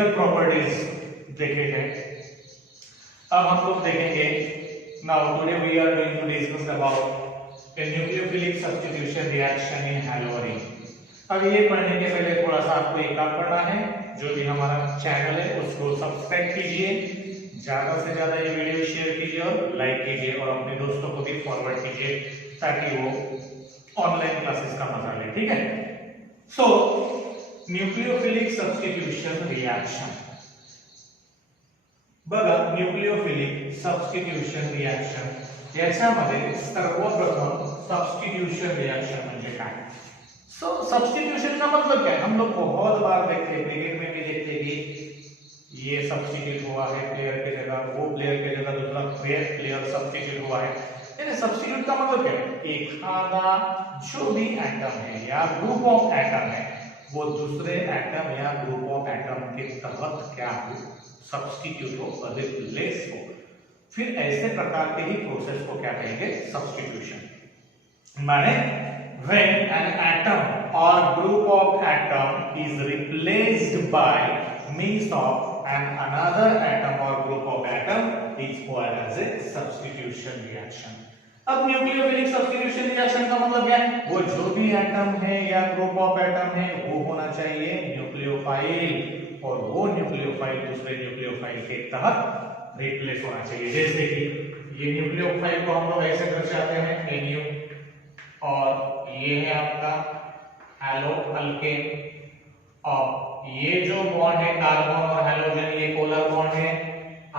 Physical properties देखे गए। अब हम लोग देखेंगे now today we are going to discuss about a nucleophilic substitution reaction in halogen. अब ये पढ़ने के पहले थोड़ा सा आपको एक काम करना है, जो भी हमारा चैनल है उसको सब्सक्राइब कीजिए, ज्यादा से ज्यादा ये वीडियो शेयर कीजिए और लाइक कीजिए और अपने दोस्तों को भी फॉरवर्ड कीजिए ताकि वो ऑनलाइन क्लासेस का मजा ले। ठीक है। सो न्यूक्लियोफिलिक सब्स्टिट्यूशन रिएक्शन, बघा न्यूक्लियोफिलिक सब्स्टिट्यूशन रिएक्शन याच्यामध्ये सर्वप्रथम सब्स्टिट्यूशन रिएक्शन म्हणजे काय। सो सब्स्टिट्यूशन का मतलब क्या है, हम लोग बहुत बार देखते हैं, क्रिकेट में भी देखते हैं कि ये सब्स्टिट्यूट हुआ है प्लेयर के जगह, वो प्लेयर के जगह दूसरा प्लेयर सब्स्टिट्यूट हुआ है। यानी सब्स्टिट्यूट का मतलब क्या है, एखादा जो भी एटम है या ग्रुप ऑफ एटम है वो दूसरे एटम या ग्रुप ऑफ एटम के तहत क्या हो, सब्स्टिट्यूट हो, रिप्लेस हो। फिर ऐसे प्रकार के ही प्रोसेस को क्या कहेंगे, सब्स्टिट्यूशन। माने when an atom or group of atom is replaced by means of another atom or group of atom is called as a substitution reaction। अब न्यूक्लियोफिलिक सब्स्टिट्यूशन रिएक्शन का मतलब क्या है, वो जो भी एटम है या ग्रुप ऑफ एटम है वो होना चाहिए न्यूक्लियोफाइल और वो न्यूक्लियोफाइल दूसरे न्यूक्लियोफाइल के तहत रिप्लेस होना चाहिए। जैसे कि ये न्यूक्लियोफाइल को हम लोग ऐसे दर्शाते हैं NU और ये है आपका हैलो अल्केन, और ये जो बॉन्ड है कार्बन और हैलोजन ये पोलर बॉन्ड है।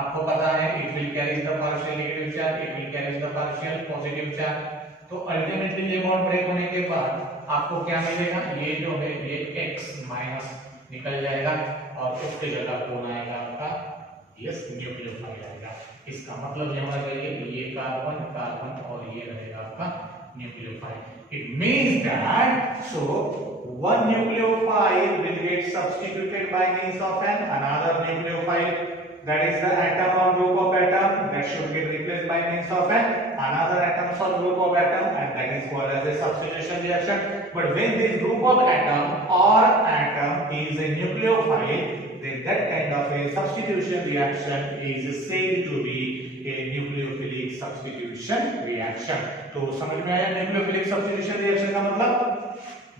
आपको पता है it will carry the partial negative charge, it will carry the partial positive charge. तो अल्टीमेटली ये बॉन्ड ब्रेक होने के बाद आपको क्या मिलेगा, ये जो है ये X माइनस निकल जाएगा और उसके जगह कौन आएगा आपका, यस न्यूक्लियोफाइल आएगा। इसका मतलब ये होना चाहिए ये कार्बन कार्बन और ये रहेगा आपका nucleophile। It means that so one nucleophile will get substituted by means of another nucleophile, that is the atom or group of atom that should get replaced by means of another atom or group of atom, and that is called as a substitution reaction। But when this group of atom or atom is a nucleophile, then that kind of a substitution reaction is said to be a nucleophilic substitution reaction। तो समझ में आया nucleophilic substitution reaction का मतलब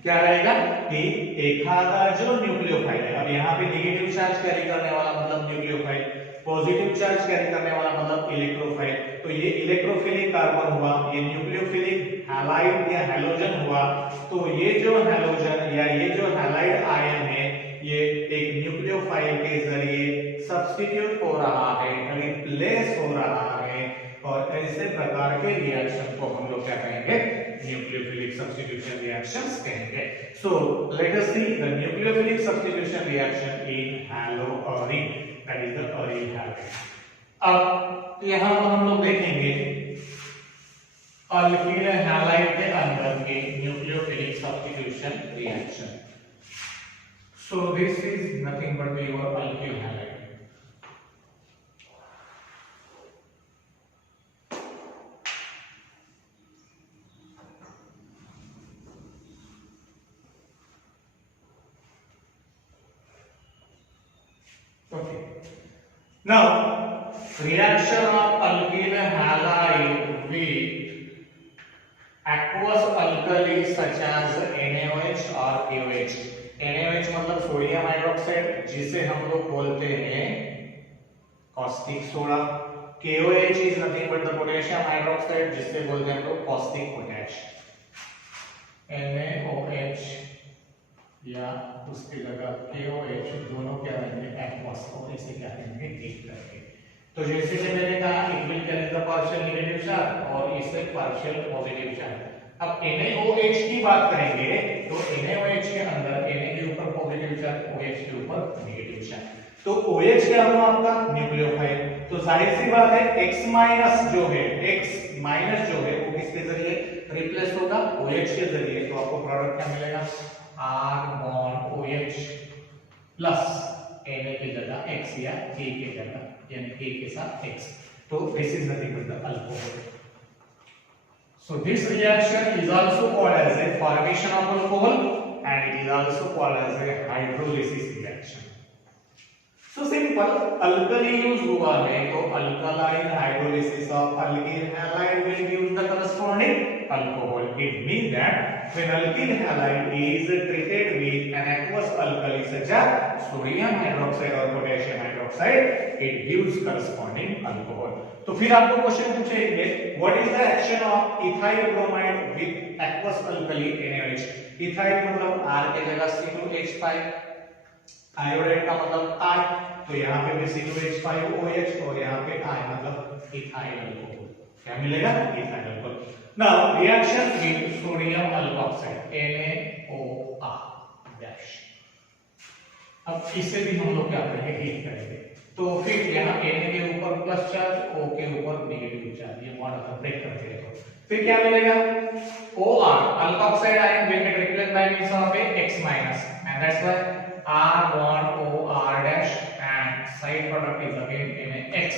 क्या रहेगा कि एखादा जो न्यूक्लियोफाइल है, अब यहाँ पे नेगेटिव चार्ज कैरी करने वाला मतलब न्यूक्लियोफाइल, पॉजिटिव चार्ज कैरी करने वाला मतलब इलेक्ट्रोफाइल। तो ये इलेक्ट्रोफिलिक कार्बन हुआ, ये न्यूक्लियोफिलिक हैलाइड या हैलोजन हुआ। तो ये जो हैलोजन या ये जो हैलाइड आयन है ये एक न्यूक्लियोफाइल के जरिए सब्स्टिट्यूट हो रहा है, रिप्लेस हो रहा है, और ऐसे प्रकार के रिएक्शन को हम लोग क्या कहेंगे, न्यूक्लियोफिलिक सब्स्टिट्यूशन रिएक्शंस कहेंगे। So let us see the nucleophilic substitution reaction in haloarene, that is the arene halide. अब यहां पर हम लोग देखेंगे अल्कीन हैलाइड के अंदर के nucleophilic substitution reaction. So this is nothing but your alkyl halide। Okay। Now reaction of alkyl halide with aqueous alkali such as NaOH or KOH। NaOH मतलब सोडियम हाइड्रोक्साइड जिसे हम लोग बोलते हैं caustic soda. KOH is nothing but the potassium hydroxide जिसे बोलते हैं हम लोग कॉस्टिक पोटैश। NaOH या उसकी जगह KOH दोनों क्या रहेंगे, एक्वस, और इसे क्या कहेंगे, एक करके। तो जैसे कि मैंने कहा it will carry the partial negative charge और इसे पार्शियल पॉजिटिव चार्ज। अब NaOH की बात करेंगे तो NaOH के अंदर Na के ऊपर पॉजिटिव चार्ज, OH के ऊपर नेगेटिव चार्ज। तो OH क्या हुआ आपका, न्यूक्लियोफाइल। तो जाहिर सी बात है X माइनस जो है, X माइनस जो है वो किसके जरिए रिप्लेस होगा, OH के जरिए। तो आपको प्रोडक्ट क्या मिलेगा, R bond OH plus Na की जगह X या K की जगह, यानी K के साथ X। तो this is nothing but the alcohol. So this reaction is also called as a formation of alcohol and it is also called as a hydrolysis reaction। So simple, alkali use हुआ है तो alkaline hydrolysis of alkyl halide will give the corresponding alcohol. It means that when alkyl halide is treated with an aqueous alkali such as sodium hydroxide और potassium hydroxide, it gives corresponding alcohol. तो फिर आपको question पूछेंगे, what is the action of ethyl bromide with aqueous alkali NaOH. Ethyl मतलब R के जगह C2H5, iodide का मतलब I, तो यहाँ पे भी C2H5OH और यहाँ पे I मतलब इथाइल अल्कोहल. क्या मिलेगा? Ethyl alcohol. Now reaction with sodium alkoxide NaOR dash. अब इससे भी हम लोग क्या करेंगे, हीट करेंगे. तो फिर यहाँ Na के ऊपर प्लस चार्ज, O के ऊपर नेगेटिव चार्ज, ये बॉन्ड अगर ब्रेक करते हैं तो फिर क्या मिलेगा? OR alkoxide ion will get replaced by means of a X minus, and that's why R bond OR dash and side product is again NaX,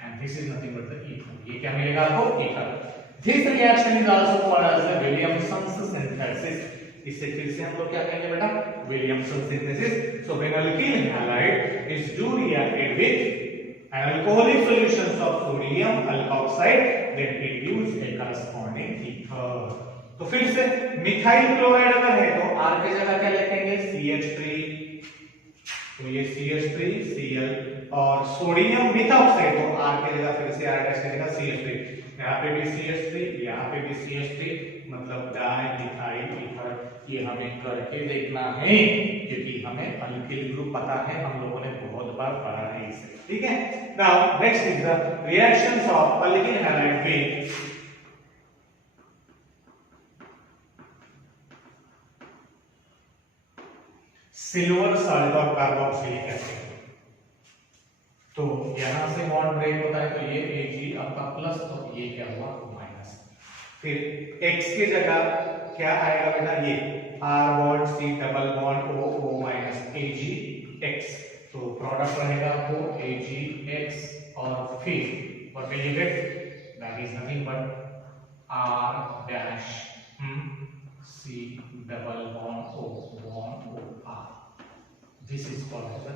and this is nothing but the ether. ये क्या मिलेगा आपको? ether. This reaction is also called as the Williamson's synthesis. इससे फिर से हम लोग क्या कहेंगे बेटा? Williamson synthesis. So when alkyl halide is do reacted with an alcoholic solutions of sodium alkoxide, then it gives a corresponding ether. तो फिर से मिथाइल क्लोराइड अगर है तो R की जगह क्या लिखेंगे? CH3, तो ये CH3Cl, और सोडियम मिथॉक्साइड तो R की जगह फिर से R डैश की जगह CH3, यहाँ पे भी CH3, यहाँ पे भी CH3, मतलब डाइमिथाइल ईथर. ये हमें करके देखना है क्योंकि हमें अल्किल ग्रुप पता है, हम लोगों ने बहुत बार पढ़ा है इसे. ठीक है. Now next is the reactions of alkyl halide with silver salt और कार्बोक्सिलिक एसिड. तो यहां से बॉन्ड ब्रेक होता है तो ये Ag आपका प्लस, तो ये क्या हुआ? माइनस. फिर X की जगह क्या आएगा बेटा? ये R bond C double bond O minus AgX. तो प्रोडक्ट रहेगा वो AgX, और फिर what will you get? That is nothing but R dash C double bond O R. This is called as the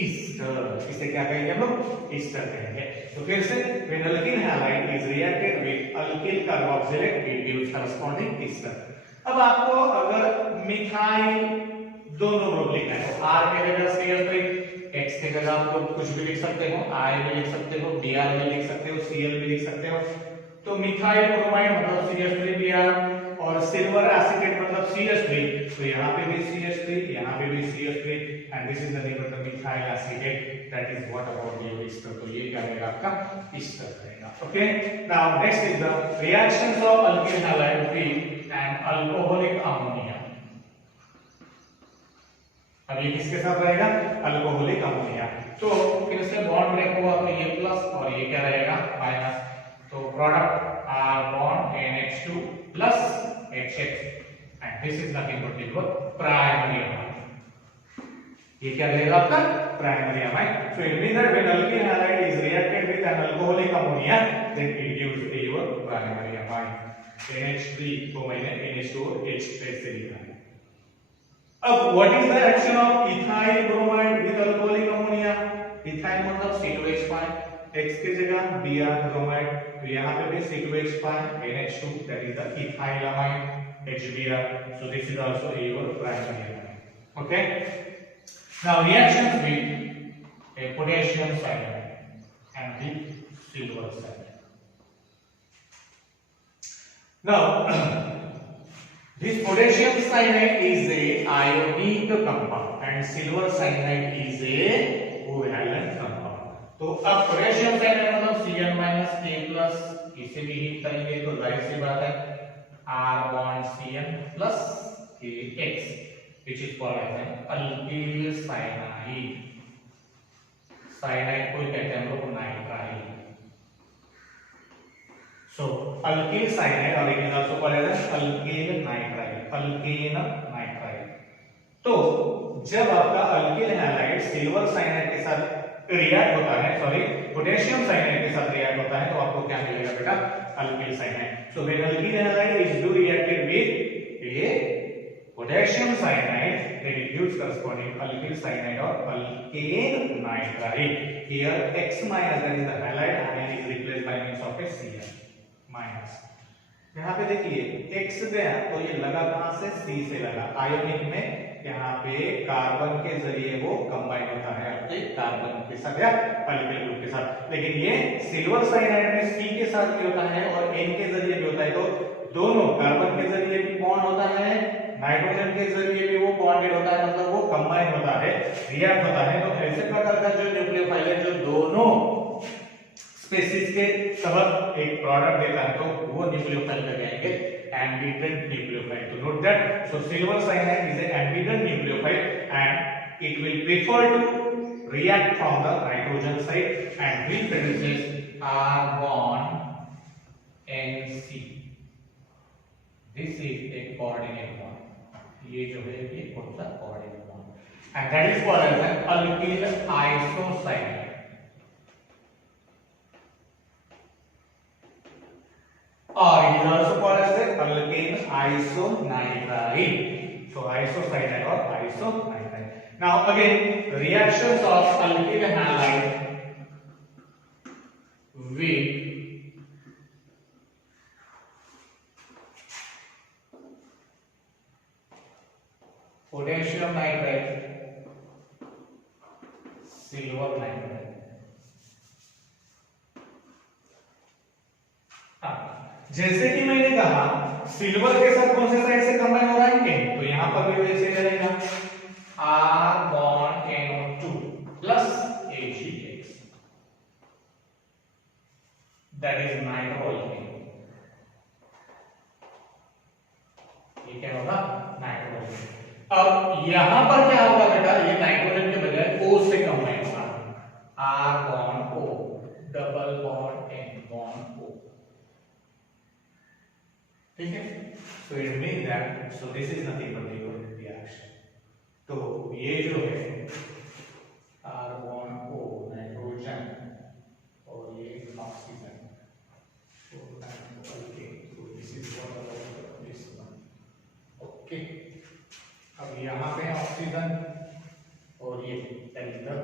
ester. इसे क्या कहेंगे हम लोग? ester कहेंगे. तो फिर से when alkyl halide is reacted with alkyl carboxylate, it gives corresponding ester. अब आपको अगर मिथाइल दोनों ग्रुप लिखना है तो R के जगह CH3, X के जगह आप लोग कुछ भी लिख सकते हो, I भी लिख सकते हो, Br भी लिख सकते हो, Cl भी लिख सकते हो. तो मिथाइल ब्रोमाइड मतलब CH3Br और सिल्वर एसिटेट मतलब CH3, तो यहाँ पे भी CH3, यहाँ पे भी CH3, and this is the name of the methyl acetate. That is what about your ester. तो ये क्या रहेगा आपका? ester रहेगा. Okay. Now next is the reactions of alkyl halide with an alcoholic ammonia. अब ये किसके साथ रहेगा? Alcoholic ammonia. तो फिर से बॉन्ड ब्रेक हुआ तो ये प्लस और ये क्या रहेगा? माइनस. तो product R bond NH2 plus HX, and this is nothing but equal primary amine. ये क्या रहेगा आपका? Primary amine. So it means that when alkyl halide is reacted with an alcoholic ammonia, then it gives your primary amine. NH3 को मैंने NH2 H से लिखा है. अब what is the action of ethyl bromide with alcoholic ammonia? ethyl मतलब C2H5, X की जगह Br bromide, तो यहाँ पे भी C2H5 NH2, that is the ethyl amine HBr. So this is also your primary amine. Okay. Now reactions with a potassium cyanide and the silver cyanide. Now this potassium cyanide is a ionic compound and silver cyanide is a covalent compound. तो अब potassium cyanide मतलब Cn minus K plus, इसे भी heat करेंगे तो जाहिर सी बात है R bond Cn plus KX, which is called as an alkyl cyanide. Cyanide को कहते हैं हम लोग nitrile. So alkyl cyanide or it is also called as alkyl nitrile, alkane nitrile. तो जब आपका alkyl halide सिल्वर साइनाइड के साथ रिएक्ट होता है, सॉरी पोटेशियम साइनाइड के साथ रिएक्ट होता है, तो आपको क्या मिलेगा बेटा? Alkyl cyanide. So when alkyl halide is do reacted with a potassium cyanide, then it gives corresponding alkyl cyanide or alkane nitrite. Here X minus, that is the halide ion, is replaced by means of a Cl minus. यहाँ पे देखिए X गया तो ये लगा कहां से, C से लगा। आयोनिक में यहाँ पे कार्बन के जरिए वो कंबाइन होता है आपके कार्बन के साथ या अल्किल ग्रुप के साथ। लेकिन ये सिल्वर साइनाइड में C के साथ भी होता है और N के जरिए भी होता है। तो दोनों कार्बन के जरिए भी बॉन्ड होता है, नाइट्रोजन के जरिए भी वो बॉन्डेड होता है, मतलब वो कंबाइन होता है, रिएक्ट होता है। तो ऐसे प्रकार का जो न्यूक्लियोफाइल है जो दोनों स्पेसीज के तहत एक प्रोडक्ट देता है, तो वो न्यूक्लियोफाइल का कहेंगे एम्बिडेंट न्यूक्लियोफाइल। तो note that, so silver cyanide is an ambident nucleophile and it will prefer to react from the nitrogen side and will produces R bond NC. This is a coordinate bond. ये जो है ये कौन सा coordinate bond, and that is called as an alkyl isocyanide. Or it is also called as an alkane isonitride. So isocyanide or isonitride. Now again, reactions of alkyl halide with potassium nitrate, silver nitrate. जैसे कि मैंने कहा silver के साथ कौन से side से combine हो रहा है, N, तो यहां पर भी वैसे रहेगा R bond NO2 plus AgX, that is nitrogen. ये क्या होगा, नाइट्रोजन। अब यहां पर क्या होगा बेटा, ये नाइट्रोजन के बजाय O से कंबाइन होगा, R bond O, double bond N bond O, ठीक है। So it means that, so this is nothing but your reaction. तो ये जो है R bond O नाइट्रोजन और ये oxygen, so okay, so this is what about this one, okay। अब यहाँ पे ऑक्सीजन और ये एल्डर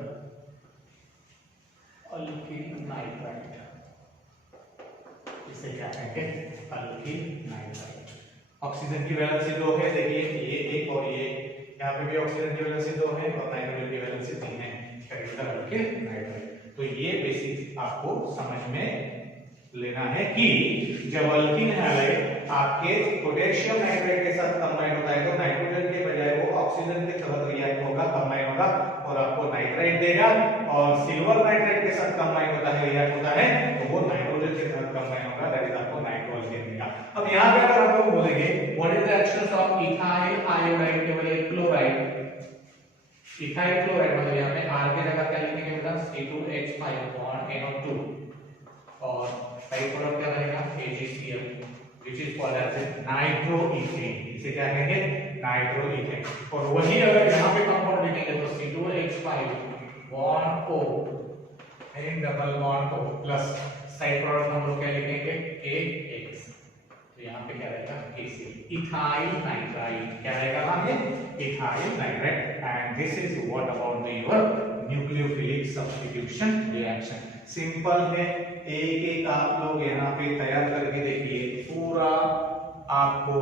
अल्किल नाइट्राइट, इसे क्या कहेंगे, अल्किल नाइट्राइट। ऑक्सीजन की वैलेंसी 2 है, देखिए ये एक और ये, यहाँ पे भी ऑक्सीजन की वैलेंसी 2 है और नाइट्रोजन की वैलेंसी 3 है, अल्किल नाइट्राइट। तो ये बेसिक आपको समझ में लेना है कि जब अल्किल हैलाइड आपके पोटेशियम नाइट्रेट के साथ कंबाइन होता है तो नाइट्रोजन के बजाय वो ऑक्सीजन के साथ रिएक्ट होगा, कंबाइन होगा और आपको नाइट्राइट देगा। और सिल्वर नाइट्रेट के साथ कंबाइन होता है, रिएक्ट होता है, तो वो नाइट्रोजन के साथ कंबाइन होगा, दैट इज आपको नाइट्रोजन देगा। अब यहाँ पे अगर आप लोग बोलेंगे what is the actions of ethyl iodide के बजाय क्लोराइड, इथाइल क्लोराइड मतलब यहाँ पे R की जगह क्या लिखेंगे बेटा, C2H5 बॉन्ड NO2 और साइड प्रोडक्ट क्या रहेगा, AgCl, which is called as nitroethane, इसे क्या कहेंगे, नाइट्रोइथेन। और वही अगर यहाँ पे कंपाउंड लिखेंगे तो C2H5 bond O and double bond O plus side product हम लोग क्या लिखेंगे, KX, तो यहाँ पे क्या रहेगा, KCl, इथाइल नाइट्राइड, क्या रहेगा वहां पे, ethyl nitride. And this is what about the your nucleophilic substitution reaction. Simple है, एक एक आप लोग यहाँ पे तैयार करके देखिए, पूरा आपको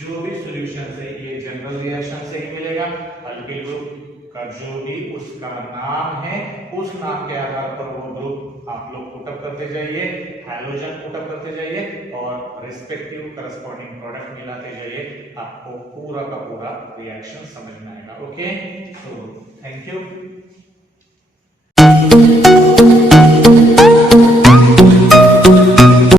जो भी सॉल्यूशन है ये जनरल रिएक्शन से ही मिलेगा। अल्किल ग्रुप का जो भी उसका नाम है उस नाम के आधार पर वो ग्रुप आप लोग पुटअप करते जाइए, हैलोजन पुटअप करते जाइए और रिस्पेक्टिव करस्पॉन्डिंग प्रोडक्ट मिलाते जाइए, आपको पूरा का पूरा रिएक्शन समझ में आएगा। ओके, तो थैंक यू।